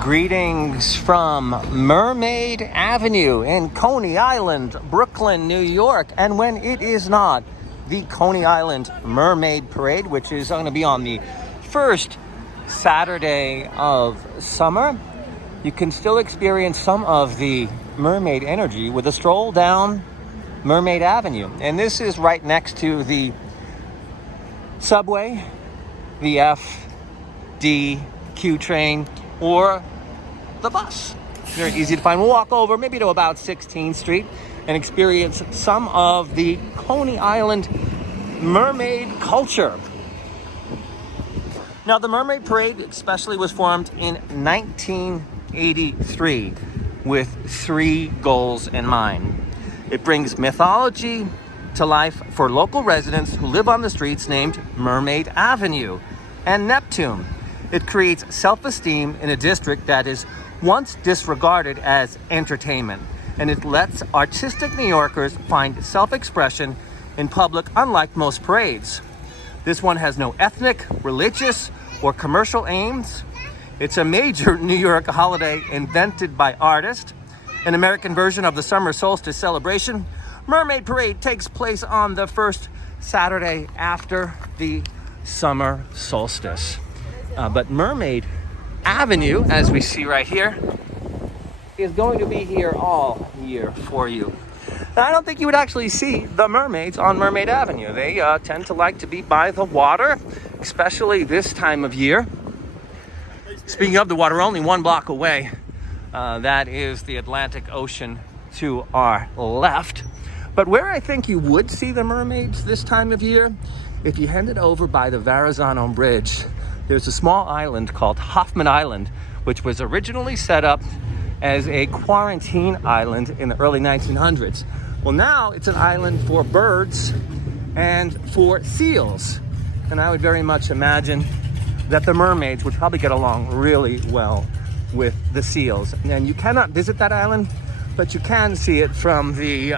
Greetings from Mermaid Avenue in Coney Island, Brooklyn, New York. And when it is not the Coney Island Mermaid Parade, which is going to be on the first Saturday of summer, you can still experience some of the mermaid energy with a stroll down Mermaid Avenue. And this is right next to the subway, the FDQ train, or the bus. Very easy to find. We'll walk over maybe to about 16th Street and experience some of the Coney Island mermaid culture. Now, the Mermaid Parade especially was formed in 1983 with three goals in mind. It brings mythology to life for local residents who live on the streets named Mermaid Avenue and Neptune. It creates self-esteem in a district that is once disregarded as entertainment, and it lets artistic New Yorkers find self-expression in public, unlike most parades. This one has no ethnic, religious, or commercial aims. It's a major New York holiday invented by artists, an American version of the summer solstice celebration. Mermaid Parade takes place on the first Saturday after the summer solstice. But Mermaid Avenue, as we see right here, is going to be here all year for you. Now, I don't think you would actually see the mermaids on Mermaid Avenue. They tend to like to be by the water, especially this time of year. Speaking of the water, only 1 block away, that is the Atlantic Ocean to our left. But where I think you would see the mermaids this time of year, if you headed over by the Verrazano Bridge, there's a small island called Hoffman Island, which was originally set up as a quarantine island in the early 1900s. Well, now it's an island for birds and for seals. And I would very much imagine that the mermaids would probably get along really well with the seals. And you cannot visit that island, but you can see it from the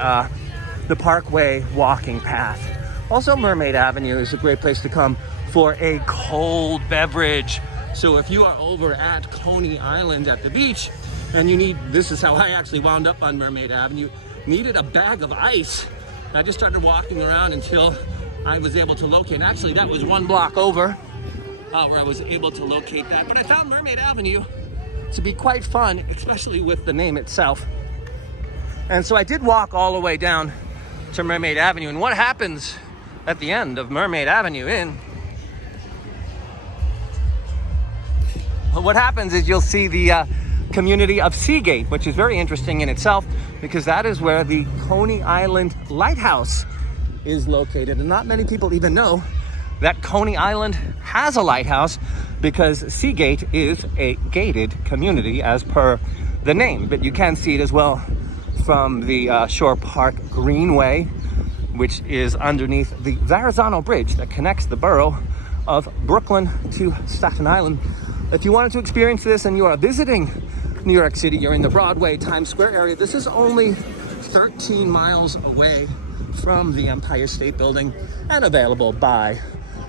Parkway walking path. Also, Mermaid Avenue is a great place to come for a cold beverage. So if you are over at Coney Island at the beach and you need, this is how I actually wound up on Mermaid Avenue, needed a bag of ice. I just started walking around until I was able to locate, and actually that was 1 block over where I was able to locate that. But I found Mermaid Avenue to be quite fun, especially with the name itself. And so I did walk all the way down to Mermaid Avenue. And what happens at the end of Mermaid Avenue what happens is you'll see the community of Seagate, which is very interesting in itself because that is where the Coney Island Lighthouse is located. And not many people even know that Coney Island has a lighthouse because Seagate is a gated community as per the name. But you can see it as well from the Shore Park Greenway, which is underneath the Verrazano Bridge that connects the borough of Brooklyn to Staten Island. If you wanted to experience this and you are visiting New York City, you're in the Broadway, Times Square area, this is only 13 miles away from the Empire State Building and available by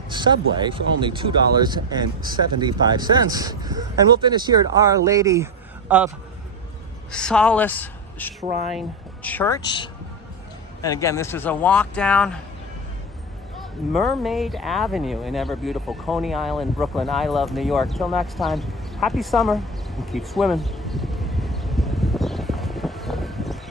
subway for only $2.75. And we'll finish here at Our Lady of Solace Shrine Church. And again, this is a walk down Mermaid Avenue in ever beautiful Coney Island, Brooklyn. I love New York. Till next time, happy summer and keep swimming.